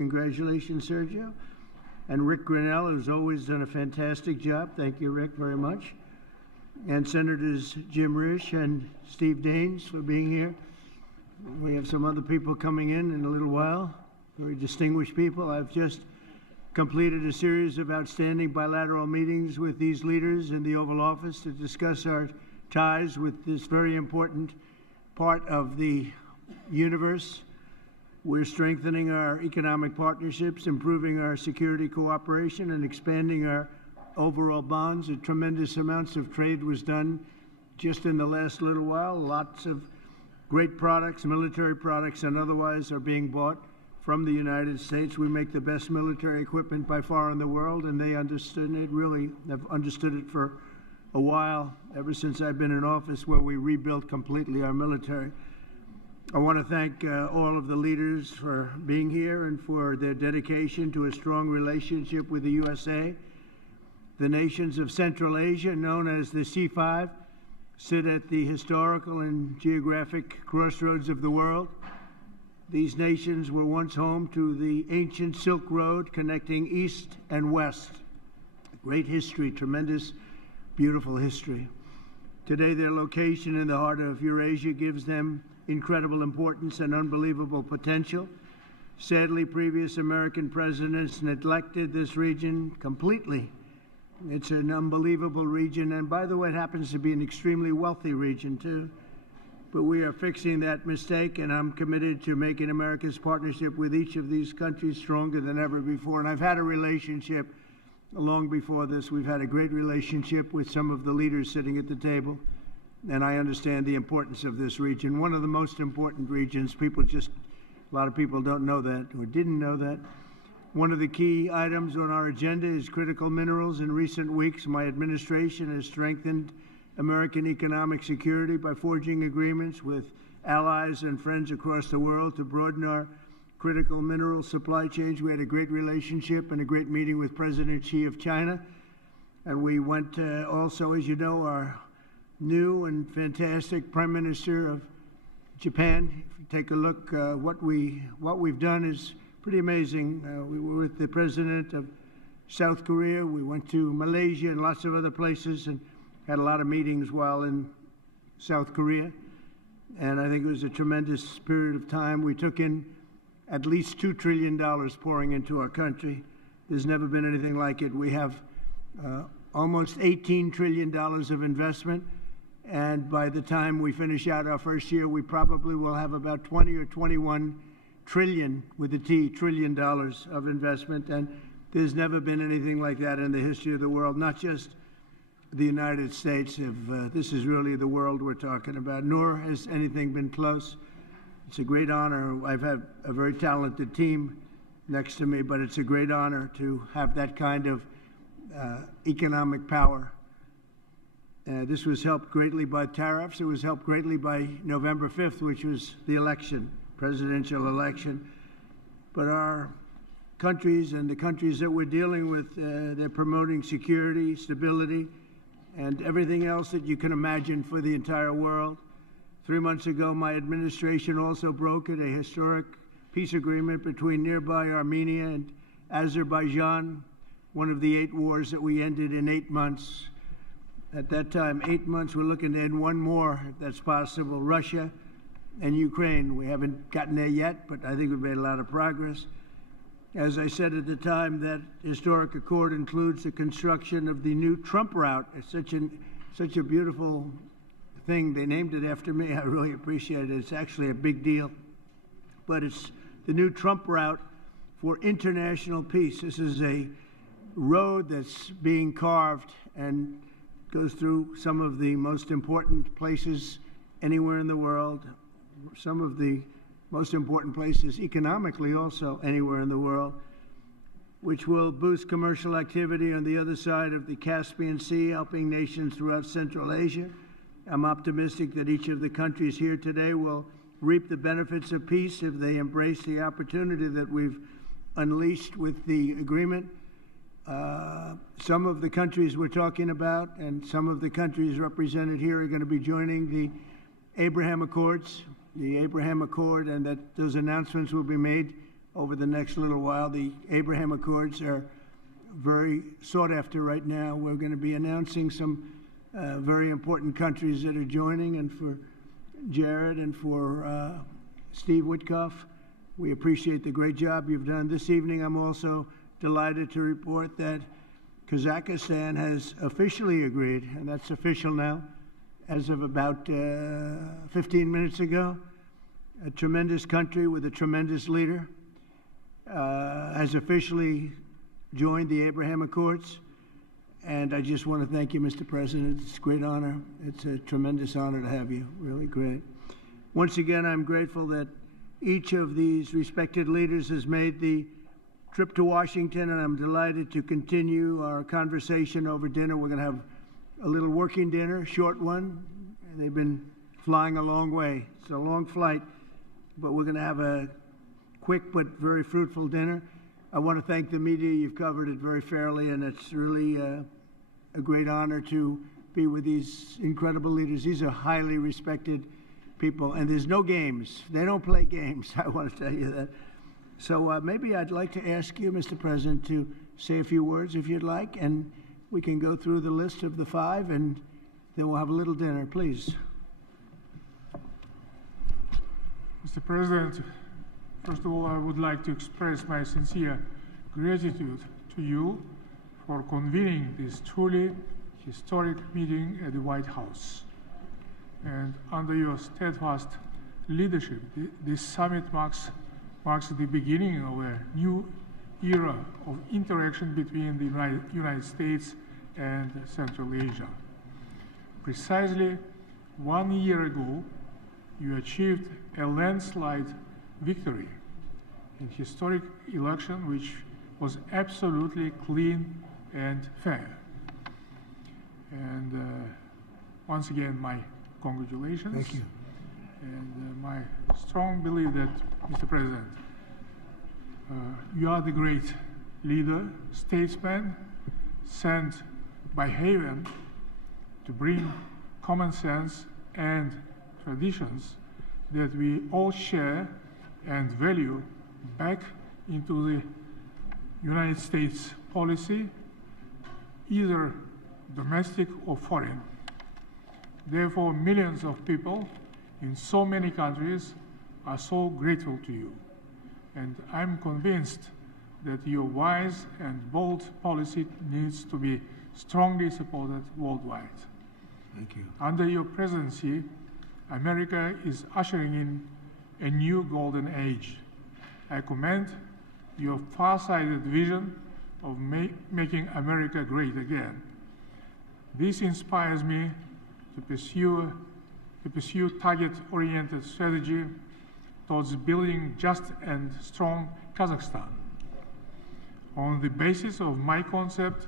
Congratulations, Sergio. And Rick Grinnell, who's always done a fantastic job. Thank you, Rick, very much. And Senators Jim Risch and Steve Daines for being here. We have some other people coming in a little while, very distinguished people. I've just completed a series of outstanding bilateral meetings with these leaders in the Oval Office to discuss our ties with this very important part of the universe. We're strengthening our economic partnerships, improving our security cooperation, and expanding our overall bonds. A tremendous amounts of trade was done just in the last little while. Lots of great products, military products and otherwise, are being bought from the United States. We make the best military equipment by far in the world, and they understood it, really have understood it for a while, ever since I've been in office, where we rebuilt completely our military. I want to thank all of the leaders for being here and for their dedication to a strong relationship with the USA. The nations of Central Asia, known as the C5, sit at the historical and geographic crossroads of the world. These nations were once home to the ancient Silk Road connecting east and west. Great history, tremendous, beautiful history. Today, their location in the heart of Eurasia gives them incredible importance and unbelievable potential. Sadly, previous American presidents neglected this region completely. It's an unbelievable region, and by the way, it happens to be an extremely wealthy region too. But we are fixing that mistake, and I'm committed to making America's partnership with each of these countries stronger than ever before. And I've had a relationship long before this. We've had a great relationship with some of the leaders sitting at the table, and I understand the importance of this region. One of the most important regions. A lot of people don't know that or didn't know that. One of the key items on our agenda is critical minerals. In recent weeks, my administration has strengthened American economic security by forging agreements with allies and friends across the world to broaden our critical mineral supply chains. We had a great relationship and a great meeting with President Xi of China. And we went also, as you know, our new and fantastic Prime Minister of Japan. If you take a look, what we've done is pretty amazing. We were with the President of South Korea. We went to Malaysia and lots of other places and had a lot of meetings while in South Korea. And I think it was a tremendous period of time. We took in at least $2 trillion pouring into our country. There's never been anything like it. We have almost $18 trillion of investment. And by the time we finish out our first year, we probably will have about 20 or 21 trillion, with a T, trillion dollars of investment. And there's never been anything like that in the history of the world, not just the United States. This is really the world we're talking about, nor has anything been close. It's a great honor. I've had a very talented team next to me, but it's a great honor to have that kind of economic power. This was helped greatly by tariffs. It was helped greatly by November 5th, which was the election, presidential election. But our countries and the countries that we're dealing with, they're promoting security, stability, and everything else that you can imagine for the entire world. 3 months ago, my administration also brokered a historic peace agreement between nearby Armenia and Azerbaijan, one of the 8 wars that we ended in 8 months. At that time, 8 months, we're looking to end one more, if that's possible. Russia and Ukraine. We haven't gotten there yet, but I think we've made a lot of progress. As I said at the time, that historic accord includes the construction of the new Trump route. It's such a beautiful thing. They named it after me. I really appreciate it. It's actually a big deal. But it's the new Trump route for international peace. This is a road that's being carved and goes through some of the most important places anywhere in the world, some of the most important places economically also anywhere in the world, which will boost commercial activity on the other side of the Caspian Sea, helping nations throughout Central Asia. I'm optimistic that each of the countries here today will reap the benefits of peace if they embrace the opportunity that we've unleashed with the agreement. Some of the countries we're talking about and some of the countries represented here are going to be joining the Abraham Accords, and that those announcements will be made over the next little while. The Abraham Accords are very sought after right now. We're going to be announcing some very important countries that are joining, and for Jared and for Steve Witkoff, we appreciate the great job you've done. This evening, I'm also delighted to report that Kazakhstan has officially agreed, and that's official now, as of about 15 minutes ago. A tremendous country with a tremendous leader has officially joined the Abraham Accords. And I just want to thank you, Mr. President. It's a great honor. It's a tremendous honor to have you. Really great. Once again, I'm grateful that each of these respected leaders has made the trip to Washington, and I'm delighted to continue our conversation over dinner. We're going to have a little working dinner, short one. They've been flying a long way. It's a long flight, but we're going to have a quick but very fruitful dinner. I want to thank the media. You've covered it very fairly, and it's really a great honor to be with these incredible leaders. These are highly respected people, and there's no games. They don't play games, I want to tell you that. So maybe I'd like to ask you, Mr. President, to say a few words if you'd like, and we can go through the list of the 5, and then we'll have a little dinner, please. Mr. President, first of all, I would like to express my sincere gratitude to you for convening this truly historic meeting at the White House. And under your steadfast leadership, this summit marks the beginning of a new era of interaction between the United States and Central Asia. Precisely 1 year ago, you achieved a landslide victory in historic election which was absolutely clean and fair. And once again, my congratulations. Thank you. And my strong belief that, Mr. President, you are the great leader, statesman, sent by heaven to bring common sense and traditions that we all share and value back into the United States policy, either domestic or foreign. Therefore, millions of people in so many countries are so grateful to you. And I'm convinced that your wise and bold policy needs to be strongly supported worldwide. Thank you. Under your presidency, America is ushering in a new golden age. I commend your far-sighted vision of making America great again. This inspires me to pursue target-oriented strategy towards building just and strong Kazakhstan on the basis of my concept,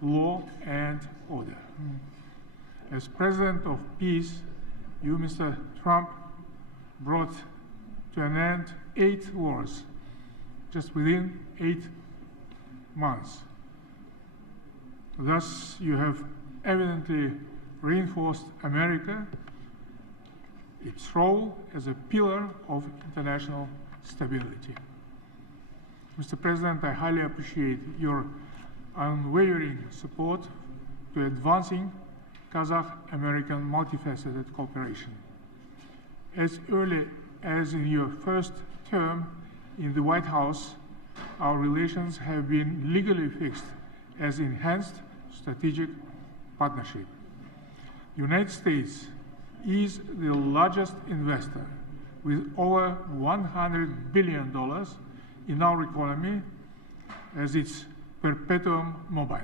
law and order. As President of Peace, you, Mr. Trump, brought to an end 8 wars just within 8 months. Thus, you have evidently reinforced America, its role as a pillar of international stability. Mr. President, I highly appreciate your unwavering support to advancing Kazakh-American multifaceted cooperation. As early as in your first term in the White House, our relations have been legally fixed as enhanced strategic partnership. The United States is the largest investor with over $100 billion in our economy as its perpetuum mobile.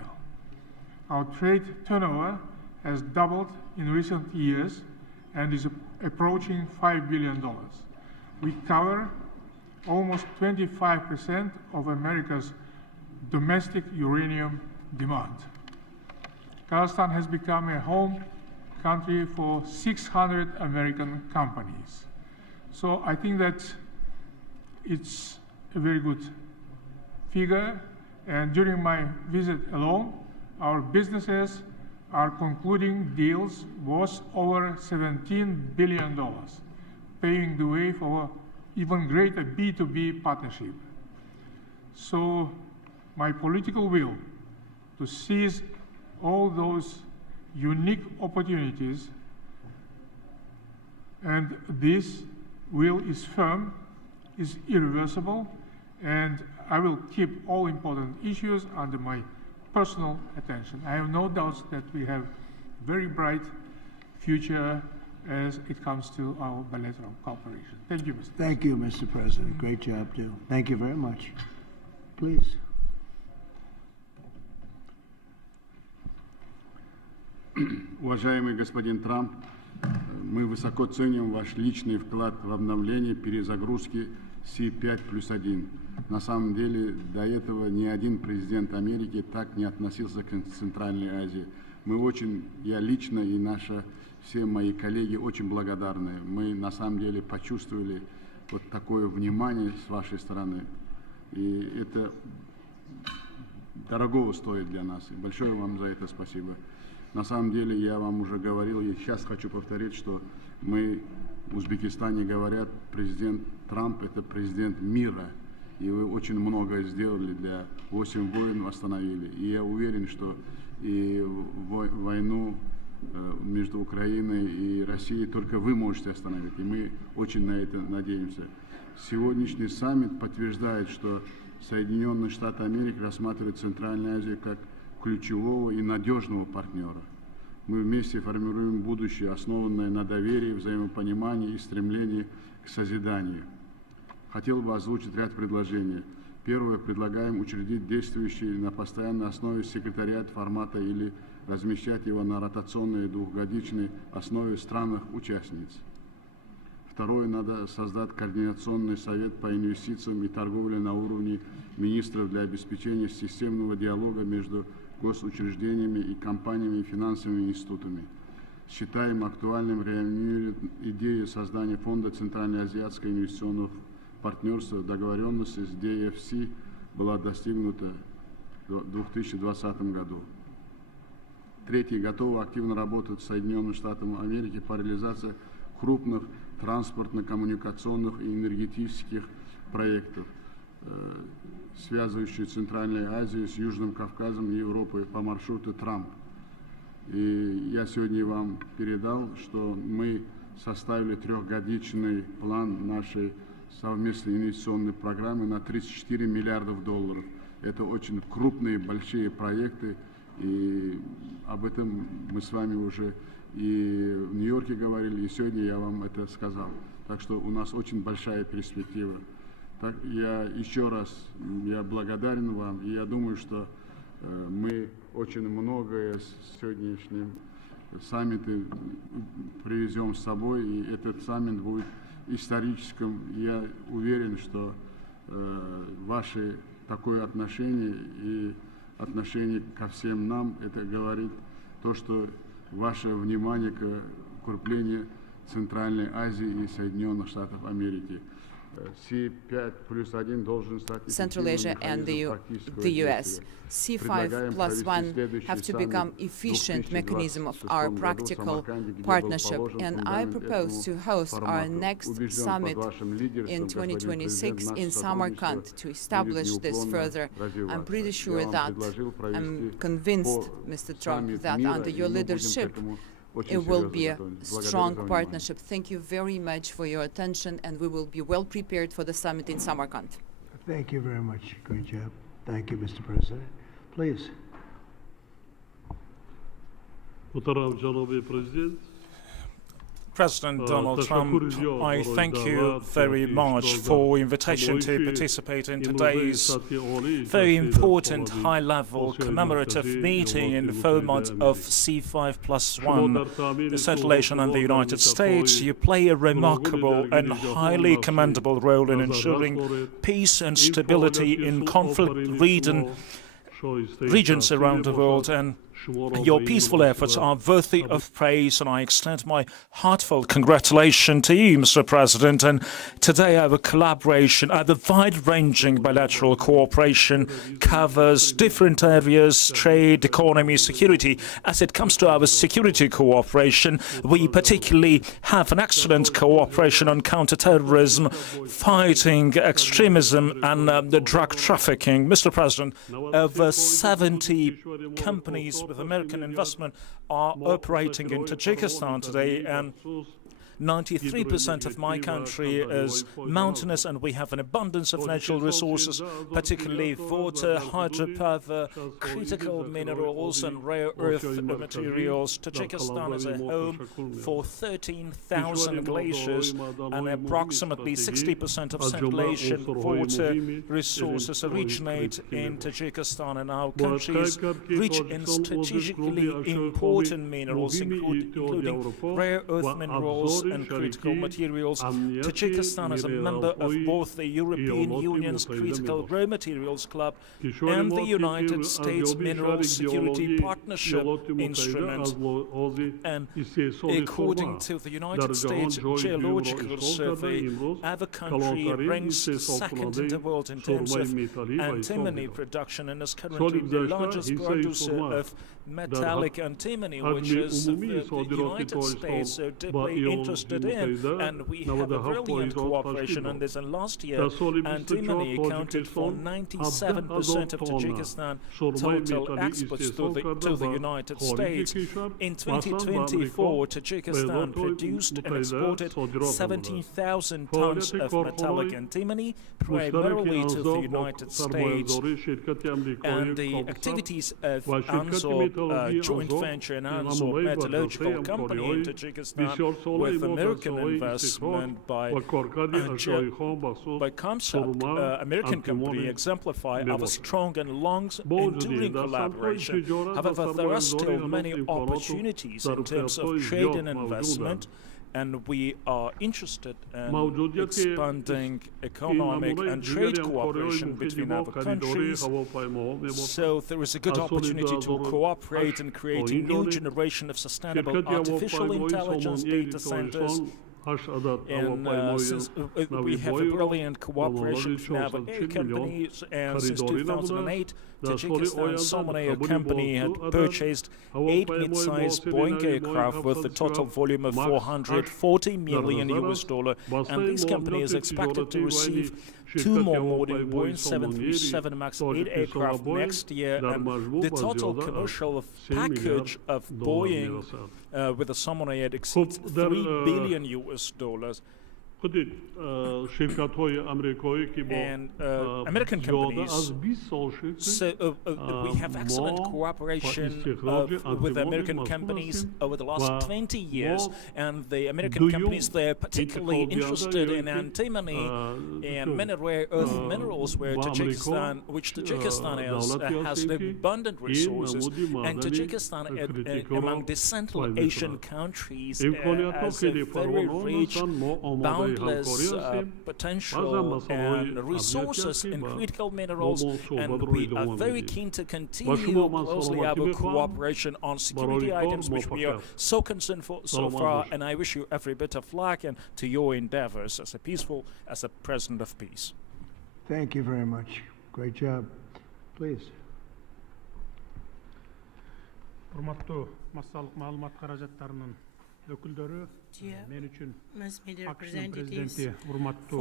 Our trade turnover has doubled in recent years and is approaching $5 billion. We cover almost 25% of America's domestic uranium demand. Kazakhstan has become a home country for 600 American companies. So I think that it's a very good figure. And during my visit alone, our businesses are concluding deals worth over $17 billion, paving the way for even greater B2B partnership. So my political will to seize all those unique opportunities, and this will is firm, is irreversible, and I will keep all important issues under my personal attention. I have no doubts that we have very bright future as it comes to our bilateral cooperation. Thank you, Mr. Thank you, Mr. President. Great job, too. Thank you very much. Please. Уважаемый господин Трамп, мы высоко ценим ваш личный вклад в обновление перезагрузки C5+1. На самом деле, до этого ни один президент Америки так не относился к Центральной Азии. Мы очень, я лично и все мои коллеги очень благодарны. Мы на самом деле почувствовали вот такое внимание с вашей стороны. И это дорогого стоит для нас. И большое вам за это спасибо. На самом деле, я вам уже говорил, и сейчас хочу повторить, что мы в Узбекистане говорят, президент Трамп – это президент мира. И вы очень многое сделали для 8 войн, остановили. И я уверен, что и войну между Украиной и Россией только вы можете остановить. И мы очень на это надеемся. Сегодняшний саммит подтверждает, что Соединенные Штаты Америки рассматривают Центральную Азию как ключевого и надежного партнера. Мы вместе формируем будущее, основанное на доверии, взаимопонимании и стремлении к созиданию. Хотел бы озвучить ряд предложений. Первое. Предлагаем учредить действующий на постоянной основе секретариат формата или размещать его на ротационной двухгодичной основе в странах-участниц. Второе. Надо создать координационный совет по инвестициям и торговле на уровне министров для обеспечения системного диалога между госучреждениями и компаниями и финансовыми институтами. Считаем актуальным реанимировать идею создания фонда Центральноазиатского инвестиционного партнерства. Договоренность с DFC была достигнута в 2020 году. Третье. Готовы активно работать с Соединенными Штатами Америки по реализации крупных транспортно-коммуникационных и энергетических проектов, связывающих Центральную Азию с Южным Кавказом и Европой по маршруту Трамп. И я сегодня вам передал, что мы составили трехгодичный план нашей совместной инвестиционной программы на 34 миллиардов долларов. Это очень крупные, большие проекты, и об этом мы с вами уже и в Нью-Йорке говорили, и сегодня я вам это сказал. Так что у нас очень большая перспектива. Так, я еще раз благодарен вам, и я думаю, что мы очень многое с сегодняшним саммитом привезем с собой, и этот саммит будет историческим. Я уверен, что ваше такое отношение и отношение ко всем нам, это говорит то, что ваше внимание к укреплению Центральной Азии и Соединенных Штатов Америки. C5+1 должен стать Central Asia and the US. C5+1 have to become efficient mechanism of our practical partnership, and I propose to host our next summit in 2026 in Samarkand to establish this further. I'm pretty sure that, I'm convinced, Mr. Trump, that under your leadership it will be a strong partnership. Thank you very much for your attention, and we will be well prepared for the summit in Samarkand. Thank you very much. Great job. Thank you, Mr. President. Please. Muhterem Janobi President, President Donald Trump, I thank you very much for invitation to participate in today's very important high-level commemorative meeting in the format of C5+1, the Central Asia and the United States. You play a remarkable and highly commendable role in ensuring peace and stability in conflict regions around the world, and Your peaceful efforts are worthy of praise, and I extend my heartfelt congratulations to you, Mr. President. And today our collaboration, our wide-ranging bilateral cooperation covers different areas: trade, economy, security. As it comes to our security cooperation, we particularly have an excellent cooperation on counterterrorism, fighting extremism, and the drug trafficking. Mr. President, over 70 companies with American investment are operating in Tajikistan today, and 93% of my country is mountainous, and we have an abundance of natural resources, particularly water, hydropower, critical minerals, and rare earth materials. Tajikistan is a home for 13,000 glaciers, and approximately 60% of Central Asian water resources originate in Tajikistan, and our country is rich in strategically important minerals, including rare earth minerals and critical materials. Tajikistan is a member of both the European Union's Critical Raw Materials Club and the United States Mineral Security Partnership Instrument. And according to the United States Geological Survey, our country ranks second in the world in terms of antimony production, and is currently the largest producer of metallic antimony, which is the United States so deeply interested in, and we have a brilliant cooperation on this. And last year, antimony accounted for 97% of Tajikistan total exports to the United States. In 2024, Tajikistan produced and exported 17,000 tons of metallic antimony, primarily to the United States. And the activities of ANSO joint venture and ANSO metallurgical company in Tajikistan, with American investment by Comsat, American company, exemplify our strong and enduring collaboration. However, there are still many opportunities in terms of trade and investment, and we are interested in expanding economic and trade cooperation between our countries. So there is a good opportunity to cooperate in creating new generation of sustainable artificial intelligence data centers. And since we have a brilliant cooperation between our air companies, and since 2008, Tajikistan Somonair company had purchased 8 mid-sized Boeing aircraft with a total volume of $440 million, and this company is expected to receive 2 more modern Boeing 737 MAX 8 aircraft next year, and the total commercial package of Boeing with the Somonair exceeds $3 billion. And American companies, so we have excellent cooperation with American companies over the last 20 years, and the American companies, they're particularly interested in antimony and many rare earth minerals, which Tajikistan has abundant resources, and Tajikistan among the Central Asian countries has a very rich, boundless potential and resources in critical minerals, and we are very keen to continue closely our cooperation on security items, which we are so concerned for so far, and I wish you every bit of luck and to your endeavors as a president of peace. Thank you very much. Great job. Please. Hurmatlı masallık malumat karajatlarının öküldörü, men üçün AQSh'ın prezidenti hurmatlı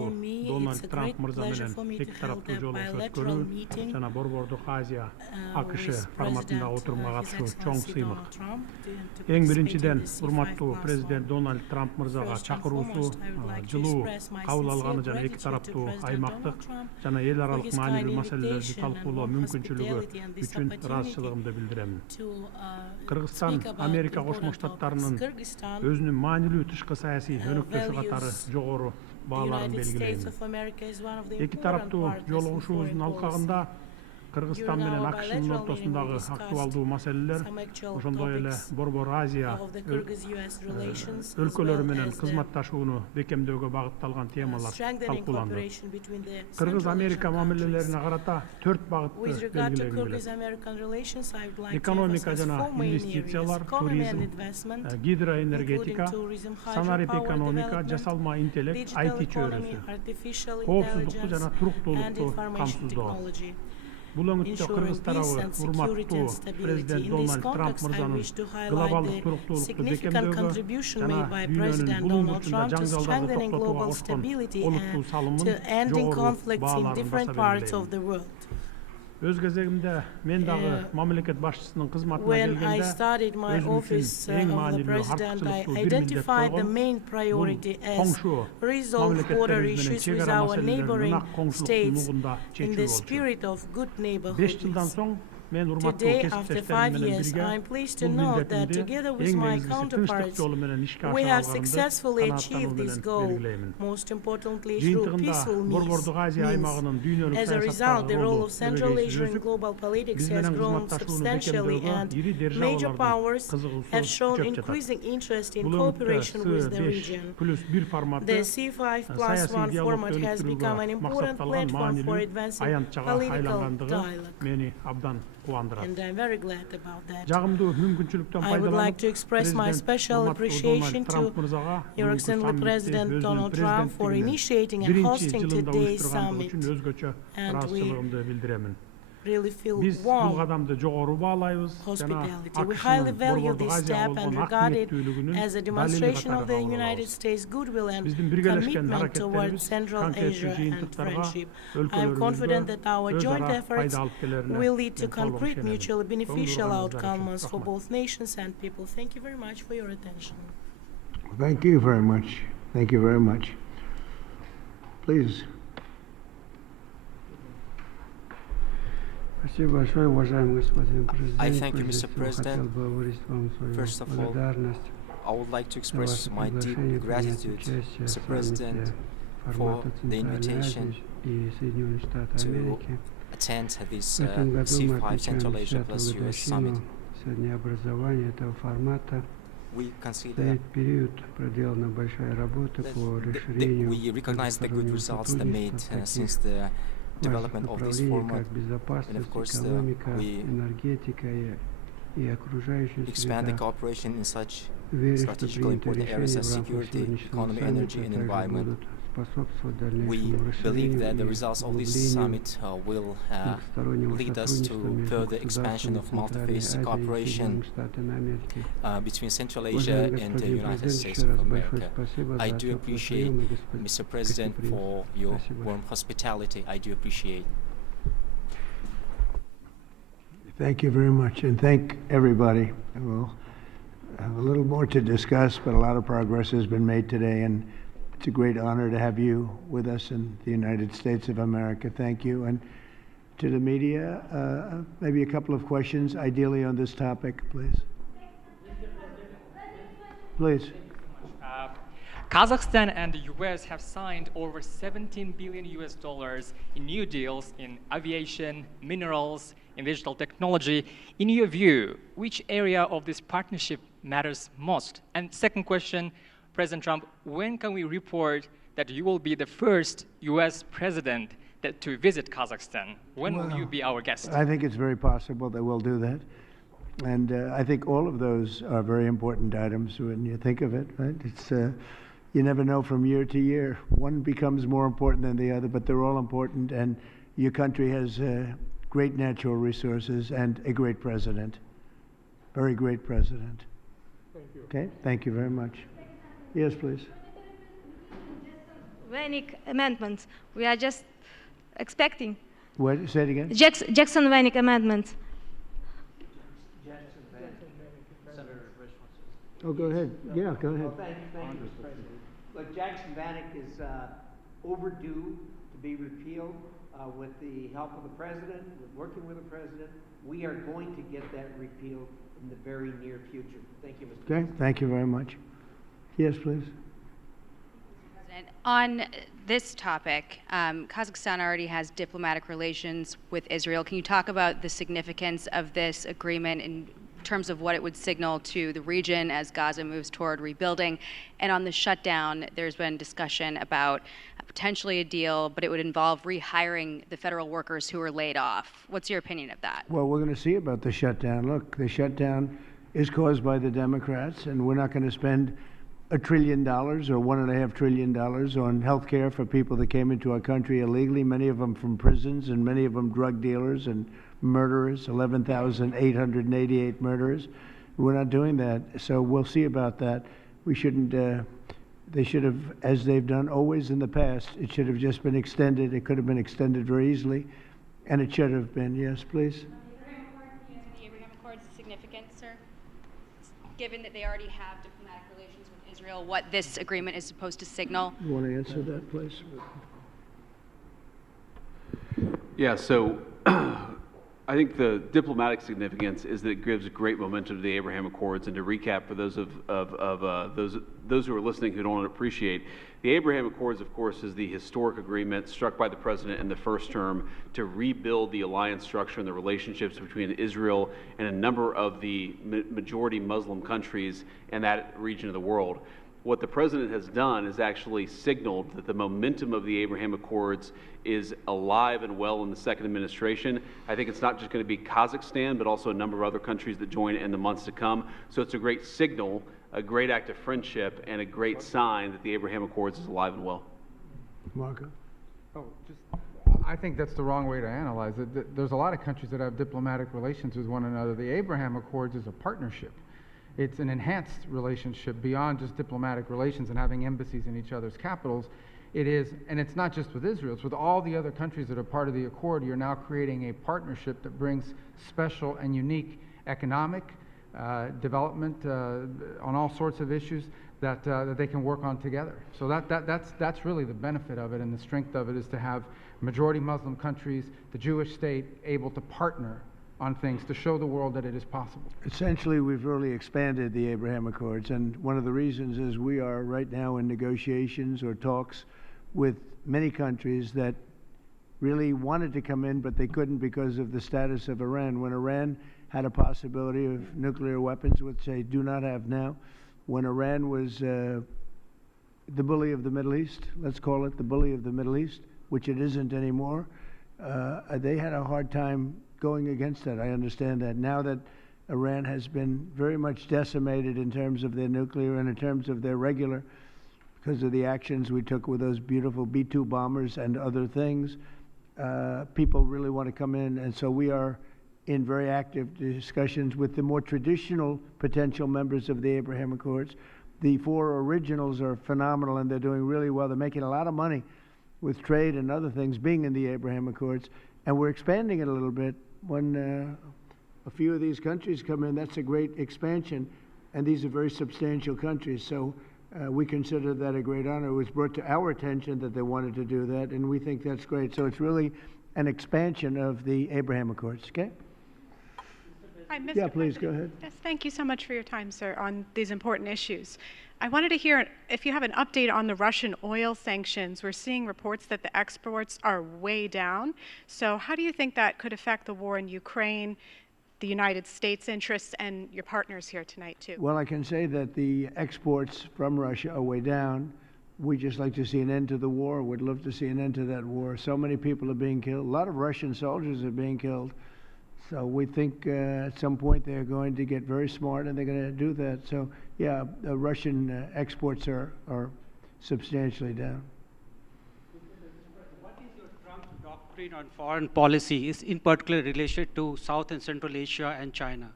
Donald Trump mırza menen iki taraplı жолугушуу өткөрүү жана Борбордук Азия AQSh форматында отурумга катышуу чоң сыймык. Эң биринчиден урматтуу президент Дональд Трамп мырзага чакыруусу жылуу кабыл алганы жана эки тараптуу аймактык жана эл аралык маанилүү маселелерди талкуулоо мүмкүнчүлүгү үчүн ыраазычылыгымды билдиремин. Кыргызстан Америка Кошмо Штаттарынын өзүнүн маанилүү тышкы саясий өнөктөшү катары жогору бааларын белгилейм. Эки тараптуу жолугушуубуздун алкагында Кыргызстан менен АКШнын ортосундагы актуалдуу маселелер, ошондой эле Борбор Азия өлкөлөрү менен кызматташууну бекемдөөгө багытталган темалар талкууланды. Кыргыз-Америка мамилелерине карата 4 багытты белгилегим келет. Экономика жана инвестициялар, туризм, гидроэнергетика, санарип экономика, жасалма интеллект, IT чөйрөсү, коопсуздукту жана туруктуулукту камсыздоо. Бул өңүттө Кыргыз тарабы урматтуу президент Дональд Трамп мырзанын глобалдык туруктуулукту бекемдөөгө жана дүйнөнүн бул бурчунда жаңжалдарды токтотууга кошкон олуттуу салымын жогору бааларын баса белгилейм. Өз кезегимде мен дагы мамлекет башчысынын кызматына келгенде өзүм үчүн эң маанилүү артыкчылыктуу бир милдет койгон бул коңшу мамлекеттерибиз менен чек ара маселелерин ак коңшулуктун мугунда чечүү болчу. 5 жылдан соң мен урматтуу кесиптештерим менен бирге бул милдетимди эң негизгиси тынчтык жолу менен ишке ашырганымды канааттануу менен белгилеймин. Жыйынтыгында Борбордук Азия аймагынын дүйнөлүк саясаттагы ролу өбөгөйсүз өсүп, биз менен кызматташууну бекемдөөгө ири державалардын кызыгуусу күчөп жатат. Бул өңүттө С5+1 форматы саясий диалогду өнүктүрүүгө максатталган маанилүү аянтчага айлангандыгы мени абдан кубандырат. Жагымдуу мүмкүнчүлүктөн пайдаланып, президент Трамп мырзага President Donald Trump for initiating and hosting today's summit, and we билдиремин. really feel warm hospitality. We highly value this step and regard it as a demonstration of the United States' goodwill and commitment towards Central Asia and friendship. I am confident that our joint efforts will lead to concrete, mutually beneficial outcomes for both nations and people. Thank you very much for your attention. Thank you very much. Thank you very much. Please. I thank you, Mr. President. First of all, I would like to express my deep gratitude, Mr. President, for the invitation to attend this C5 Central Asia plus US Summit. We consider we recognize the good results that made since the development of this format, and of course we expand the cooperation in such strategically important areas as security, economy, energy and environment. We believe that the results of this summit will lead us to further expansion of multi-phase cooperation between Central Asia and the United States of America. I do appreciate, Mr. President, for your warm hospitality. I do appreciate. Thank you very much, and thank everybody. We'll have a little more to discuss, but a lot of progress has been made today, and it's a great honor to have you with us in the United States of America. Thank you. And to the media, maybe a couple of questions, ideally on this topic, please. Please. Kazakhstan and the US have signed over $17 billion in new deals in aviation, minerals, and digital technology. In your view, which area of this partnership matters most? And second question, President Trump, when can we report that you will be the first US president to visit Kazakhstan? When will you be our guest? I think it's very possible that we'll do that. And I think all of those are very important items when you think of it, right? It's, you never know from year to year. One becomes more important than the other, but they're all important. And your country has great natural resources and a great president. Very great president. Thank you. Okay, thank you very much. Yes, please. Vanik amendments. We are just expecting. What? Say it again. Jackson Vanik amendment. Oh, go ahead. Yeah, go ahead. Thank you, Mr. President. Look, Jackson Vanik is overdue to be repealed. With the help of the president, with working with the president, we are going to get that repealed in the very near future. Thank you, Mr. President. Okay, thank you very much. Yes, please. On this topic, Kazakhstan already has diplomatic relations with Israel. Can you talk about the significance of this agreement in terms of what it would signal to the region as Gaza moves toward rebuilding? And on the shutdown, there's been discussion about potentially a deal, but it would involve rehiring the federal workers who were laid off. What's your opinion of that? Well, we're going to see about the shutdown. Look, the shutdown is caused by the Democrats, and we're not going to spend $1 trillion or $1.5 trillion on health care for people that came into our country illegally, many of them from prisons and many of them drug dealers and murderers, 11,888 murderers. We're not doing that, so we'll see about that. We shouldn't, they should have, as they've done always in the past, it should have just been extended. It could have been extended very easily, and it should have been. Yes, please. The Abraham Accords is significant, sir, given that they already have diplomatic relations with Israel, what this agreement is supposed to signal? You want to answer that, please? Yeah, so I think the diplomatic significance is that it gives great momentum to the Abraham Accords. And to recap for those those who are listening who don't appreciate, the Abraham Accords, of course, is the historic agreement struck by the president in the first term to rebuild the alliance structure and the relationships between Israel and a number of the majority Muslim countries in that region of the world. What the president has done is actually signaled that the momentum of the Abraham Accords is alive and well in the second administration. I think it's not just going to be Kazakhstan, but also a number of other countries that join in the months to come. So it's a great signal, a great act of friendship, and a great sign that the Abraham Accords is alive and well. Marco? I think that's the wrong way to analyze it. There's a lot of countries that have diplomatic relations with one another. The Abraham Accords is a partnership. It's an enhanced relationship beyond just diplomatic relations and having embassies in each other's capitals. It is, and it's not just with Israel, it's with all the other countries that are part of the accord. You're now creating a partnership that brings special and unique economic development on all sorts of issues that they can work on together. So that's really the benefit of it, and the strength of it is to have majority Muslim countries, the Jewish state, able to partner on things to show the world that it is possible. Essentially, we've really expanded the Abraham Accords, and one of the reasons is we are right now in negotiations or talks with many countries that really wanted to come in, but they couldn't because of the status of Iran. When Iran had a possibility of nuclear weapons, which they do not have now, when Iran was the bully of the Middle East, let's call it the bully of the Middle East, which it isn't anymore, they had a hard time going against that. I understand that. Now that Iran has been very much decimated in terms of their nuclear and in terms of their regular, because of the actions we took with those beautiful B-2 bombers and other things, people really want to come in, and so we are in very active discussions with the more traditional potential members of the Abraham Accords. The four originals are phenomenal, and they're doing really well. They're making a lot of money with trade and other things being in the Abraham Accords, and we're expanding it a little bit. When a few of these countries come in, that's a great expansion, and these are very substantial countries, so we consider that a great honor. It was brought to our attention that they wanted to do that, and we think that's great. So it's really an expansion of the Abraham Accords, okay? Hi, Mr. Yeah, please, President. go ahead. Yes, thank you so much for your time, sir, on these important issues. I wanted to hear if you have an update on the Russian oil sanctions. We're seeing reports that the exports are way down. So how do you think that could affect the war in Ukraine, the United States' interests, and your partners here tonight, too? Well, I can say that the exports from Russia are way down. We just like to see an end to the war. We'd love to see an end to that war. So many people are being killed. A lot of Russian soldiers are being killed. So we think at some point they're going to get very smart and they're going to do that. So, yeah, the Russian exports are substantially down. What is your Trump doctrine on foreign policy, is in particular related to South and Central Asia and China?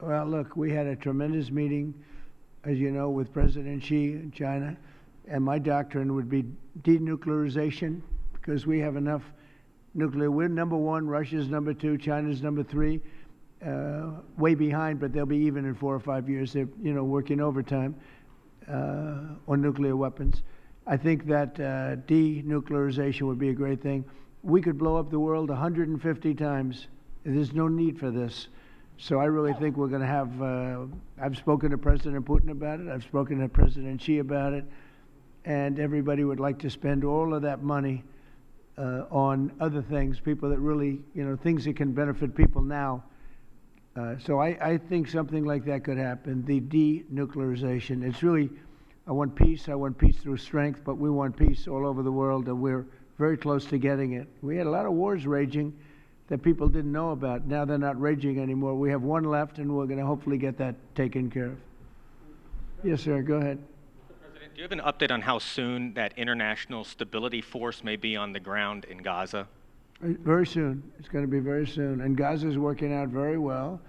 Well, look, we had a tremendous meeting, as you know, with President Xi in China, and my doctrine would be denuclearization, because we have enough nuclear. We're number one, Russia's number two, China's number three, way behind, but they'll be even in 4 or 5 years. They're, working overtime on nuclear weapons. I think that denuclearization would be a great thing. We could blow up the world 150 times. There's no need for this. So I really think we're going to have, I've spoken to President Putin about it. I've spoken to President Xi about it. and everybody would like to spend all of that money on other things, people that really, things that can benefit people now. So I think something like that could happen, the denuclearization. It's really, I want peace through strength, but we want peace all over the world, and we're very close to getting it. We had a lot of wars raging that people didn't know about. Now they're not raging anymore. We have one left, and we're going to hopefully get that taken care of. Yes, sir, go ahead. President, do you have an update on how soon that international stability force may be on the ground in Gaza? Very soon. It's going to be very soon. And Gaza is working out very well.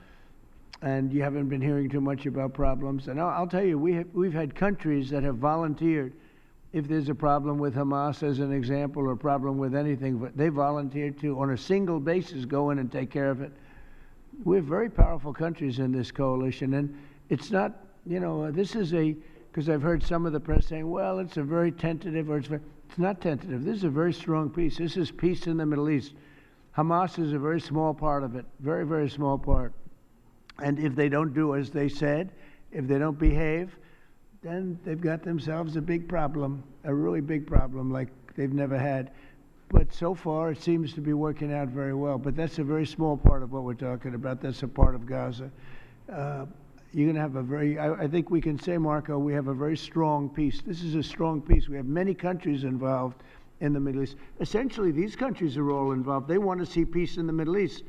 And you haven't been hearing too much about problems. And I'll tell you, we've had countries that have volunteered. If there's a problem with Hamas, as an example, or a problem with anything, but they volunteered to, on a single basis, go in and take care of it. We have very powerful countries in this coalition. And it's not, this is because I've heard some of the press saying, well, it's a very tentative, or it's not tentative. This is a very strong peace. This is peace in the Middle East. Hamas is a very small part of it, very, very small part. And if they don't do as they said, if they don't behave, then they've got themselves a big problem, a really big problem like they've never had. But so far, it seems to be working out very well. But that's a very small part of what we're talking about. That's a part of Gaza. You're going to have a very, I think we can say, Marco, we have a very strong peace. This is a strong peace. We have many countries involved in the Middle East. Essentially, these countries are all involved. They want to see peace in the Middle East.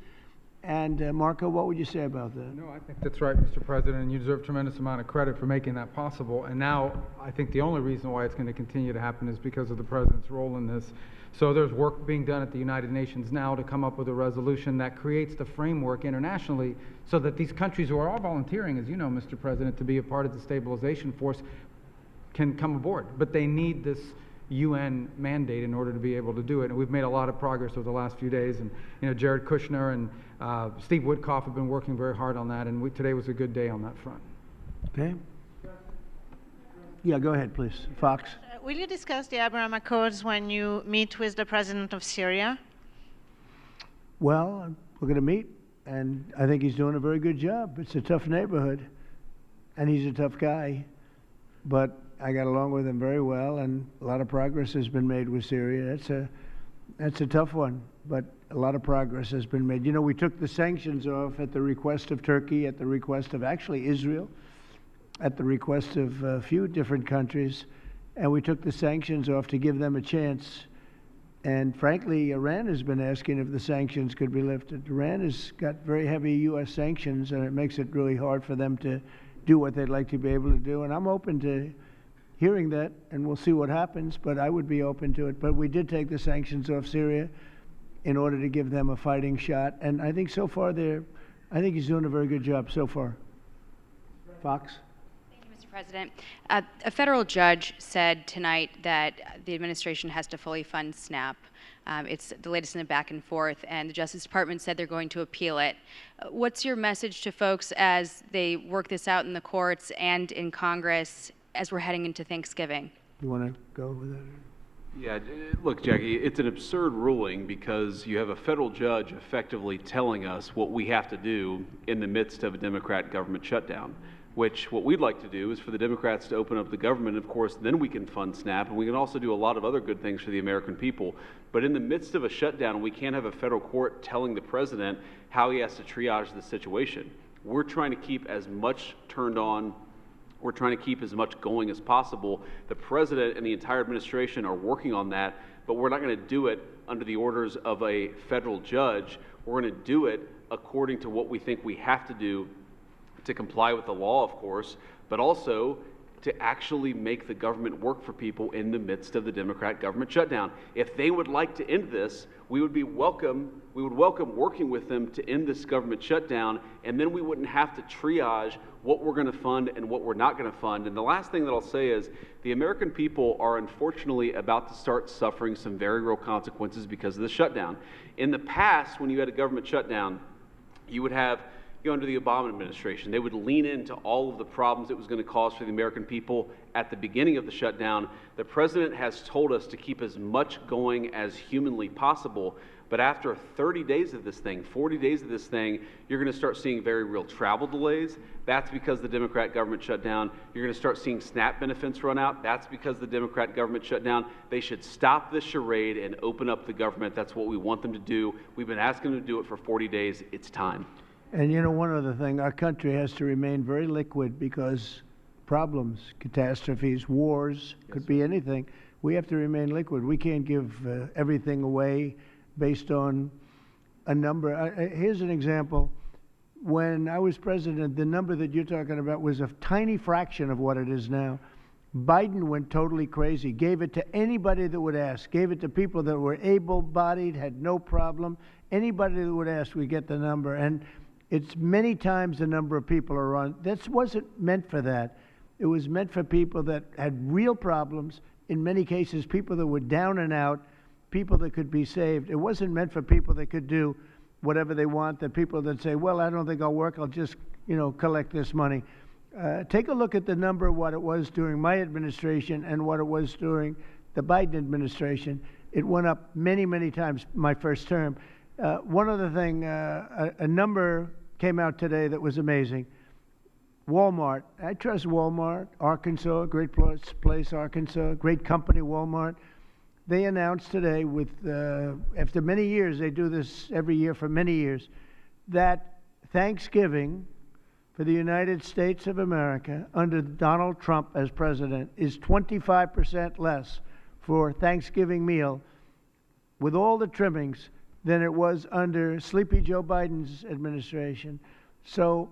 And Marco, what would you say about that? No, I think that's right, Mr. President, and you deserve a tremendous amount of credit for making that possible. And now I think the only reason why it's going to continue to happen is because of the President's role in this. So there's work being done at the United Nations now to come up with a resolution that creates the framework internationally so that these countries who are all volunteering, as you know, Mr. President, to be a part of the stabilization force can come aboard. But they need this UN mandate in order to be able to do it. And we've made a lot of progress over the last few days. And Jared Kushner and Steve Woodcock have been working very hard on that. And today was a good day on that front. Okay. Yeah, go ahead, please. Fox. Will you discuss the Abraham Accords when you meet with the president of Syria? Well, we're going to meet, and I think he's doing a very good job. It's a tough neighborhood, and he's a tough guy. But I got along with him very well, and a lot of progress has been made with Syria. That's a tough one, but a lot of progress has been made. We took the sanctions off at the request of Turkey, at the request of actually Israel, at the request of a few different countries, and we took the sanctions off to give them a chance. And frankly, Iran has been asking if the sanctions could be lifted. Iran has got very heavy U.S. sanctions, and it makes it really hard for them to do what they'd like to be able to do. And I'm open to hearing that, and we'll see what happens, but I would be open to it. But we did take the sanctions off Syria in order to give them a fighting shot. And I think so far I think he's doing a very good job so far. Fox? Thank you, Mr. President. A federal judge said tonight that the administration has to fully fund SNAP. It's the latest in a back and forth, and the Justice Department said they're going to appeal it. What's your message to folks as they work this out in the courts and in Congress as we're heading into Thanksgiving? You want to go with that? Yeah, look, Jackie, it's an absurd ruling because you have a federal judge effectively telling us what we have to do in the midst of a Democrat government shutdown, which what we'd like to do is for the Democrats to open up the government. Of course, then we can fund SNAP, and we can also do a lot of other good things for the American people. But in the midst of a shutdown, we can't have a federal court telling the president how he has to triage the situation. We're trying to keep as much turned on. We're trying to keep as much going as possible. The president and the entire administration are working on that, but we're not going to do it under the orders of a federal judge. We're going to do it according to what we think we have to do to comply with the law, of course, but also to actually make the government work for people in the midst of the Democrat government shutdown. If they would like to end this, we would welcome working with them to end this government shutdown, and then we wouldn't have to triage what we're going to fund and what we're not going to fund. And the last thing that I'll say is the American people are unfortunately about to start suffering some very real consequences because of the shutdown. In the past, when you had a government shutdown, you would have under the Obama administration, they would lean into all of the problems it was going to cause for the American people at the beginning of the shutdown. The president has told us to keep as much going as humanly possible, But after 30 days of this thing, 40 days of this thing, you're going to start seeing very real travel delays. That's because the Democrat government shut down. You're going to start seeing SNAP benefits run out. That's because the Democrat government shut down. They should stop this charade and open up the government. That's what we want them to do. We've been asking them to do it for 40 days. It's time. And you know, one other thing, our country has to remain very liquid because problems, catastrophes, wars, could be anything. We have to remain liquid. We can't give everything away based on a number. Here's an example. When I was president, the number that you're talking about was a tiny fraction of what it is now. Biden went totally crazy, gave it to anybody that would ask, gave it to people that were able-bodied, had no problem. Anybody that would ask, we get the number. And it's many times the number of people are on. That wasn't meant for that. It was meant for people that had real problems, in many cases people that were down and out, people that could be saved. It wasn't meant for people that could do whatever they want, the people that say, well, I don't think I'll work, I'll just, collect this money. Take a look at the number of what it was during my administration and what it was during the Biden administration. It went up many, many times my first term. One other thing, a number came out today that was amazing. Walmart. I trust Walmart, Arkansas, great place, Arkansas, great company, Walmart. They announced today, after many years, they do this every year for many years, that Thanksgiving for the United States of America under Donald Trump as president is 25% less for Thanksgiving meal with all the trimmings than it was under Sleepy Joe Biden's administration. So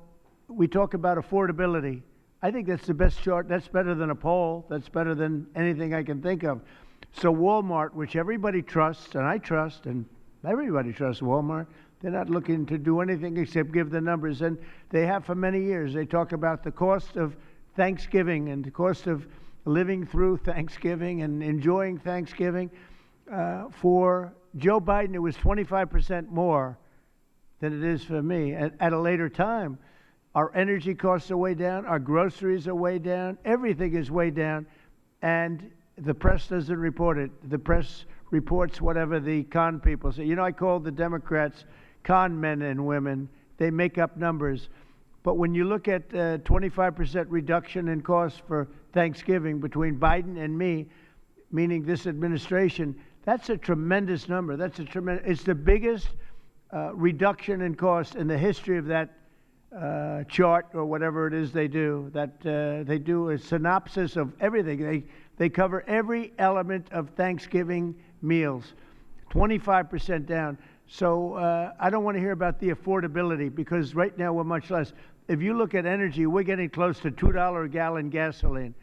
we talk about affordability. I think that's the best chart. That's better than a poll. That's better than anything I can think of. So Walmart, which everybody trusts, and I trust, and everybody trusts Walmart, they're not looking to do anything except give the numbers. And they have for many years. They talk about the cost of Thanksgiving and the cost of living through Thanksgiving and enjoying Thanksgiving. For Joe Biden, it was 25% more than it is for me. At a later time, our energy costs are way down, our groceries are way down, everything is way down, and the press doesn't report it. The press reports whatever the con people say. I call the Democrats con men and women. They make up numbers. But when you look at 25% reduction in costs for Thanksgiving between Biden and me, meaning this administration, that's a tremendous number. It's the biggest reduction in cost in the history of that chart or whatever it is they do. They do a synopsis of everything. They cover every element of Thanksgiving meals, 25% down. So I don't want to hear about the affordability because right now we're much less. If you look at energy, we're getting close to $2 a gallon gasoline.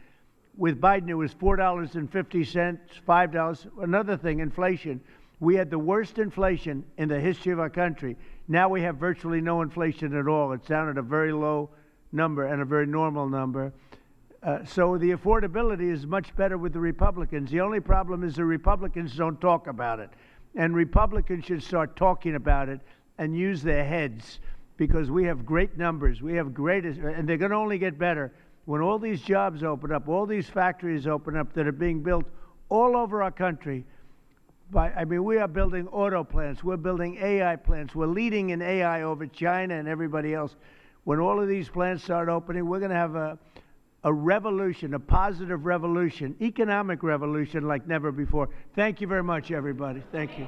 With Biden, it was $4.50, $5. Another thing, inflation. We had the worst inflation in the history of our country. Now we have virtually no inflation at all. It's down at a very low number and a very normal number. So the affordability is much better with the Republicans. The only problem is the Republicans don't talk about it. And Republicans should start talking about it and use their heads because we have great numbers. We have and they're going to only get better when all these jobs open up, all these factories open up that are being built all over our country. We are building auto plants. We're building AI plants. We're leading in AI over China and everybody else. When all of these plants start opening, we're going to have a revolution, a positive revolution, economic revolution like never before. Thank you very much, everybody. Thank you.